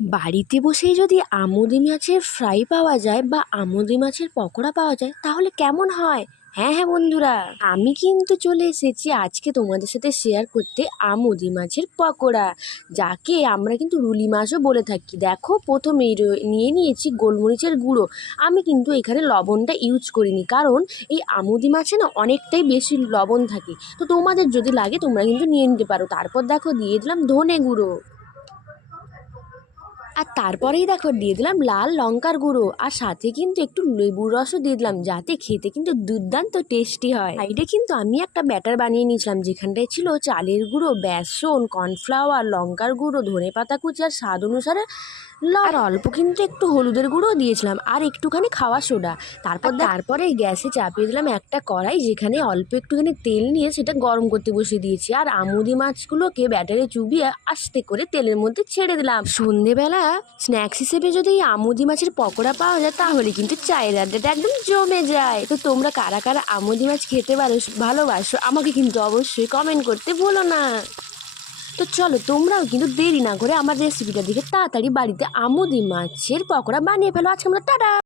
বাড়িতে বসেই যদি আমুদি মাছের ফ্রাই পাওয়া যায় বা আমুদি মাছের পকোড়া পাওয়া যায় তাহলে কেমন হয়। হ্যাঁ হ্যাঁ বন্ধুরা, আমি কিন্তু চলে এসেছি আজকে তোমাদের সাথে শেয়ার করতে আমুদি মাছের পকোড়া, যাকে আমরা কিন্তু রুলি মাছও বলে থাকি। দেখো, প্রথমেই নিয়ে নিয়েছি গোলমরিচের গুঁড়ো। আমি কিন্তু এখানে লবণটা ইউজ করিনি, কারণ এই আমুদি মাছে না অনেকটাই বেশি লবণ থাকে। তো তোমাদের যদি লাগে তোমরা কিন্তু নিয়ে নিতে পারো। তারপর দেখো দিয়ে দিলাম ধনে গুঁড়ো, আর তারপরেই দেখো দিয়ে দিলাম লাল লঙ্কার গুঁড়ো, আর সাথে কিন্তু একটু লেবুর রসও দিয়ে দিলাম, যাতে খেতে কিন্তু দুর্দান্ত টেস্টি হয়। সাইডে কিন্তু আমি একটা ব্যাটার বানিয়ে নিয়েছিলাম, যেখানটায় ছিল চালের গুঁড়ো, বেসন, কর্নফ্লাওয়ার, লঙ্কার গুঁড়ো, ধনেপাতা কুচি আর স্বাদ অনুসারে আর অল্প কিন্তু একটু হলুদের গুঁড়ো দিয়েছিলাম, আর একটুখানি খাওয়া সোডা। তারপরে গ্যাসে চাপিয়ে দিলাম একটা কড়াই, যেখানে অল্প একটুখানি তেল নিয়ে সেটা গরম করতে বসিয়ে দিয়েছি, আর আমুদি মাছগুলোকে ব্যাটারে চুবিয়ে আস্তে করে তেলের মধ্যে ছেড়ে দিলাম। সন্ধেবেলা স্ন্যাক্স হিসেবে যদি এই আমুদি মাছের পকোড়া পাওয়া যায় তাহলে কিন্তু চায়ের আড্ডাটা একদম জমে যায়। তো তোমরা কারা কারা আমুদি মাছ খেতে ভালোবাসো আমাকে কিন্তু অবশ্যই কমেন্ট করতে ভুলো না। তো চলো, তোমরাও কিন্তু দেরি না করে আমার রেসিপিটা দেখে তাড়াতাড়ি বাড়িতে আমুদি মাছের পকোড়া বানিয়ে ফেলো। আজকে আমরা টাটা।